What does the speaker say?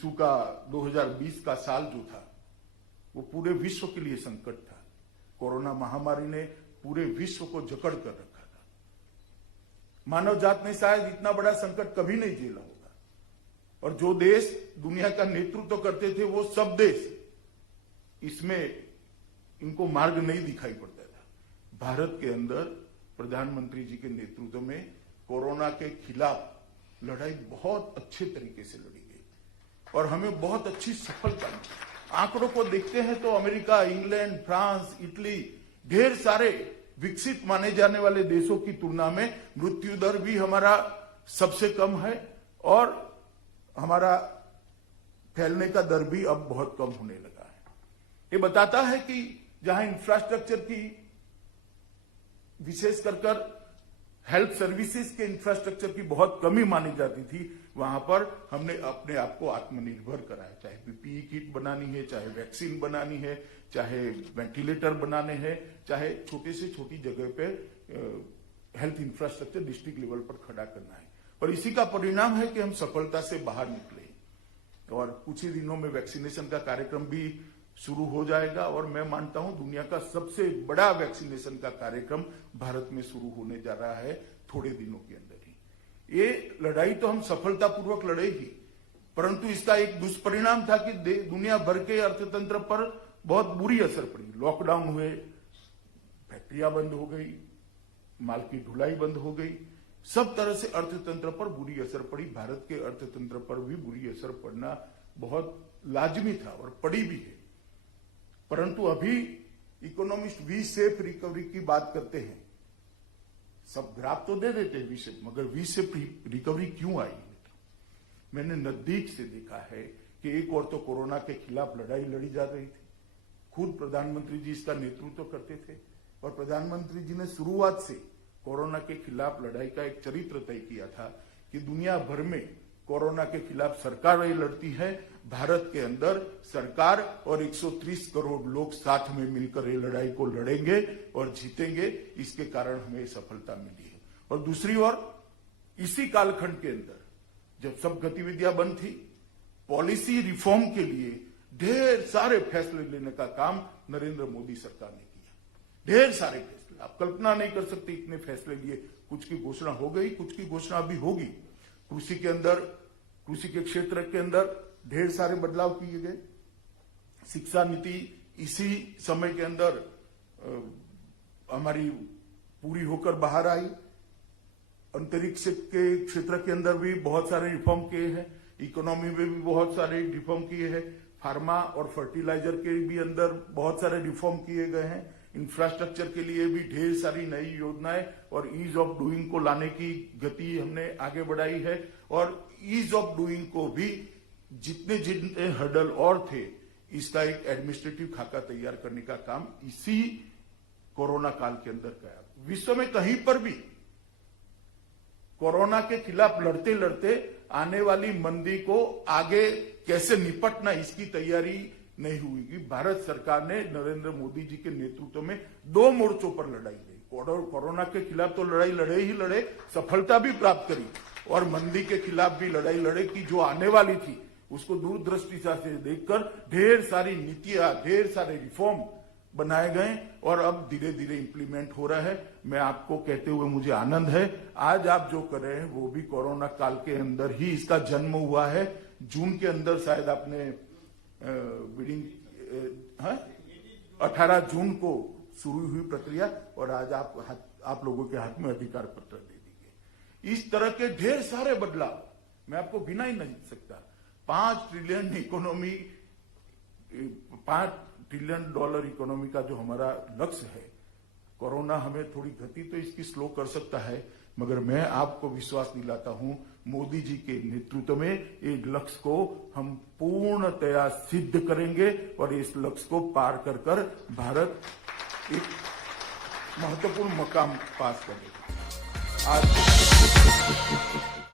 Issue का 2020 का साल जो था वो पूरे विश्व के लिए संकट था। कोरोना महामारी ने पूरे विश्व को जकड़ कर रखा था। मानव जात ने शायद इतना बड़ा संकट कभी नहीं झेला होगा, और जो देश दुनिया का नेतृत्व करते थे वो सब देश इसमें इनको मार्ग नहीं दिखाई पड़ता था। भारत के अंदर प्रधानमंत्री जी के नेतृत्व में कोरोना के खिलाफ लड़ाई बहुत अच्छे तरीके से लड़ी गई और हमें बहुत अच्छी सफलता मिली। आंकड़ों को देखते हैं तो अमेरिका, इंग्लैंड, फ्रांस, इटली, ढेर सारे विकसित माने जाने वाले देशों की तुलना में मृत्यु दर भी हमारा सबसे कम है और हमारा फैलने का दर भी अब बहुत कम होने लगा है। ये बताता है कि जहां इंफ्रास्ट्रक्चर की विशेष कर हेल्थ सर्विसेज के इंफ्रास्ट्रक्चर की बहुत कमी मानी जाती थी, वहां पर हमने अपने आप को आत्मनिर्भर कराया। चाहे पीपीई किट बनानी है, चाहे वैक्सीन बनानी है, चाहे वेंटिलेटर बनाने हैं, चाहे छोटे से छोटी जगह पे हेल्थ इंफ्रास्ट्रक्चर डिस्ट्रिक्ट लेवल पर खड़ा करना है। और इसी का परिणाम है कि हम सफलता से बाहर निकले और कुछ ही दिनों में वैक्सीनेशन का कार्यक्रम भी शुरू हो जाएगा और मैं मानता हूं दुनिया का सबसे बड़ा वैक्सीनेशन का कार्यक्रम भारत में शुरू होने जा रहा है थोड़े दिनों के अंदर ही। ये लड़ाई तो हम सफलतापूर्वक लड़े ही, परंतु इसका एक दुष्परिणाम था कि दुनिया भर के अर्थतंत्र पर बहुत बुरी असर पड़ी। लॉकडाउन हुए, फैक्ट्रियां बंद हो गई, माल की ढुलाई बंद हो गई, सब तरह से अर्थतंत्र पर बुरी असर पड़ी। भारत के अर्थतंत्र पर भी बुरी असर पड़ना बहुत लाजमी था और पड़ी भी है। परंतु अभी इकोनॉमिस्ट वी शेप रिकवरी की बात करते हैं, सब ग्राफ तो दे देते हैं वी शेप, मगर वी शेप रिकवरी क्यों आई? मैंने नजदीक से देखा है कि एक और तो कोरोना के खिलाफ लड़ाई लड़ी जा रही थी, खुद प्रधानमंत्री जी इसका नेतृत्व करते थे और प्रधानमंत्री जी ने शुरुआत से कोरोना के खिलाफ लड़ाई का एक चरित्र तय किया था कि दुनिया भर में कोरोना के खिलाफ सरकारें लड़ती है, भारत के अंदर सरकार और 130 करोड़ लोग साथ में मिलकर ये लड़ाई को लड़ेंगे और जीतेंगे। इसके कारण हमें सफलता मिली है। और दूसरी ओर इसी कालखंड के अंदर जब सब गतिविधियां बंद थी, पॉलिसी रिफॉर्म के लिए ढेर सारे फैसले लेने का काम नरेंद्र मोदी सरकार ने किया। ढेर सारे फैसले, आप कल्पना नहीं कर सकते इतने फैसले लिए। कुछ की घोषणा हो गई, कुछ की घोषणा अभी होगी। कृषि के अंदर, कृषि के क्षेत्र के अंदर ढेर सारे बदलाव किए गए। शिक्षा नीति इसी समय के अंदर हमारी पूरी होकर बाहर आई। अंतरिक्ष के क्षेत्र के अंदर भी बहुत सारे रिफॉर्म किए हैं, इकोनॉमी में भी बहुत सारे रिफॉर्म किए हैं, फार्मा और फर्टिलाइजर के भी अंदर बहुत सारे रिफॉर्म किए गए हैं। इंफ्रास्ट्रक्चर के लिए भी ढेर सारी नई योजनाएं और ईज ऑफ डूइंग को लाने की गति हमने आगे बढ़ाई है। और ईज ऑफ डूइंग को भी जितने हर्डल और थे, इसका एक एडमिनिस्ट्रेटिव खाका तैयार करने का काम इसी कोरोना काल के अंदर किया। विश्व में कहीं पर भी कोरोना के खिलाफ लड़ते लड़ते आने वाली मंदी को आगे कैसे निपटना, इसकी तैयारी नहीं हुई। भारत सरकार ने नरेंद्र मोदी जी के नेतृत्व में 2 मोर्चों पर लड़ाई लड़ी। कोरोना के खिलाफ तो लड़ाई लड़े ही लड़े, सफलता भी प्राप्त करी, और मंदी के खिलाफ भी लड़ाई लड़े कि जो आने वाली थी उसको दूरदृष्टि से देखकर ढेर सारी नीतियां, ढेर सारे रिफॉर्म बनाए गए और अब धीरे धीरे इंप्लीमेंट हो रहा है। मैं आपको कहते हुए मुझे आनंद है, आज आप जो कर रहे हैं वो भी कोरोना काल के अंदर ही इसका जन्म हुआ है। जून के अंदर शायद आपने बिडिंग 18 जून को शुरू हुई प्रक्रिया और आज आप लोगों के हाथ में अधिकार पत्र दे दी गई। इस तरह के ढेर सारे बदलाव मैं आपको गिना ही नहीं सकता। 5 ट्रिलियन इकोनॉमी, $5 ट्रिलियन इकोनॉमी का जो हमारा लक्ष्य है, कोरोना हमें थोड़ी गति तो इसकी स्लो कर सकता है, मगर मैं आपको विश्वास दिलाता हूं मोदी जी के नेतृत्व में एक लक्ष्य को हम पूर्णतया सिद्ध करेंगे और इस लक्ष्य को पार कर कर भारत एक महत्वपूर्ण मकाम पास करेगा। आज